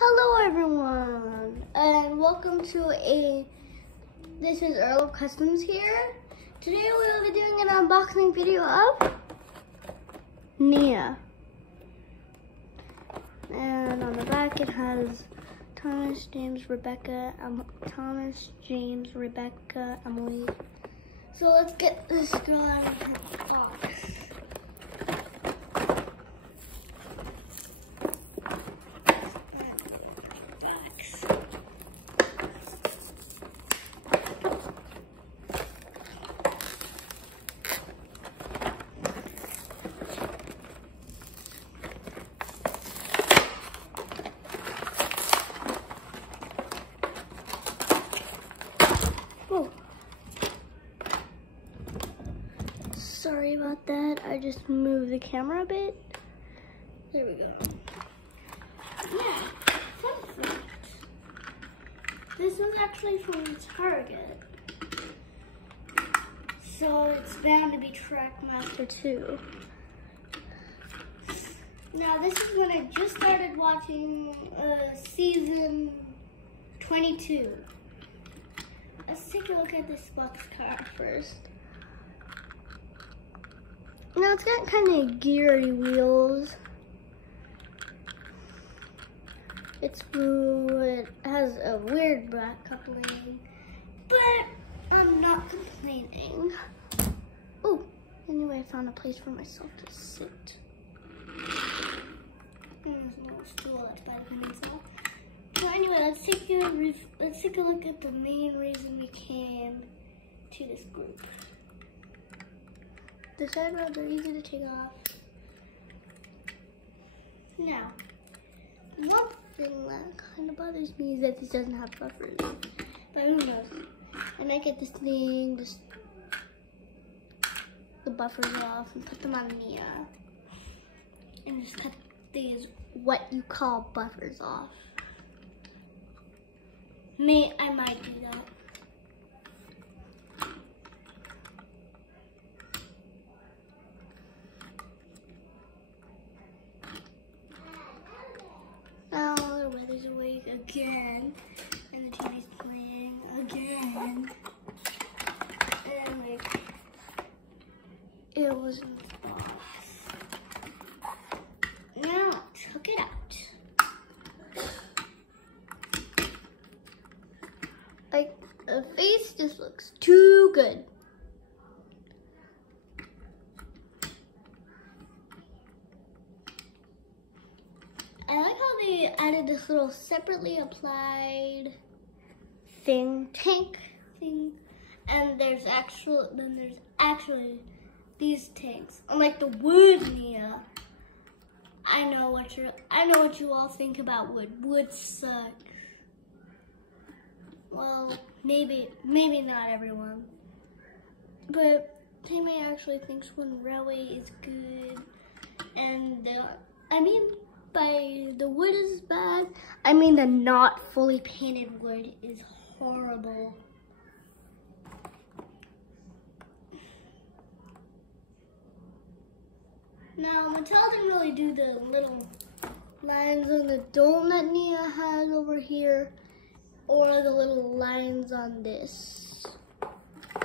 Hello everyone, and welcome to this is Earl of Customs here. Today we will be doing an unboxing video of NIA. And on the back it has Thomas, James, Rebecca, Emily. So let's get this girl out of her box. Sorry about that. I just moved the camera a bit. There we go. Yeah, fun fact. This was actually from Target. So it's bound to be TrackMaster 2. Now this is when I just started watching season 22. Let's take a look at this box card first. Now it's got kind of geary wheels. It's blue, it has a weird black coupling, but I'm not complaining. Oh, anyway, I found a place for myself to sit. There's a little stool that's by the pencil. So anyway, let's take a look at the main reason we came to this group. The side rods are easy to take off. Now, one thing that kind of bothers me is that this doesn't have buffers. But who knows? I might get this thing, just the buffers off and put them on NIA. And just cut these, what you call buffers off. I might do that. Now the weather's awake again, and the TV's playing again, and like, it was in the box. Now, check it out. Like, the face just looks too good. I like how they added this little separately applied tank thing, and there's actually these tanks. Unlike the wood NIA, I know what you all think about wood. Wood sucks. Well, maybe not everyone, but Tammy actually thinks one railway is good, and by the wood is bad, I mean the not fully painted wood is horrible. Now, Mattel didn't really do the little lines on the dome that NIA has over here, or the little lines on this,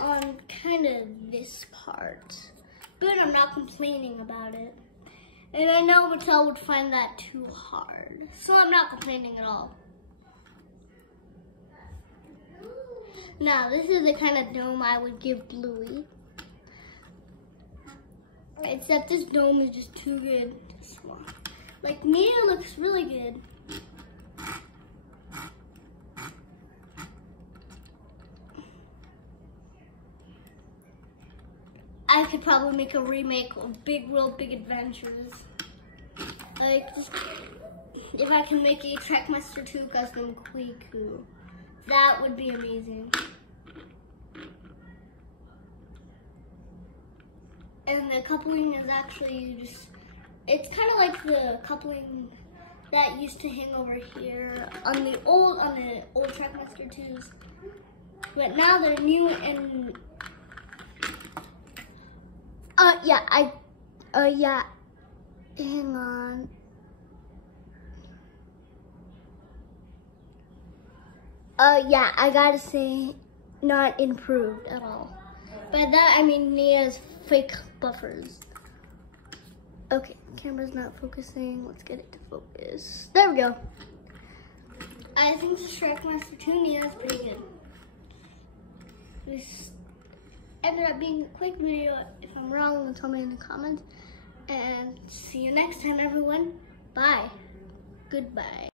on kind of this part. But I'm not complaining about it. And I know Mattel would find that too hard, so I'm not complaining at all. Now, this is the kind of dome I would give Bluey. Except this dome is just too good to swap. Like, NIA looks really good. I could probably make a remake of Real Big Adventures. Like, just, if I can make a TrackMaster 2 custom Quiku, that would be amazing. And the coupling is actually it's kind of like the coupling that used to hang over here on the old TrackMaster 2s. But now they're new and hang on. Yeah, I gotta say, not improved at all. By that, I mean Nia's fake buffers. Okay, camera's not focusing. Let's get it to focus. There we go. I think the TrackMaster NIA is pretty good. This ended up being a quick video. If I'm wrong, tell me in the comments. And see you next time, everyone. Bye. Goodbye.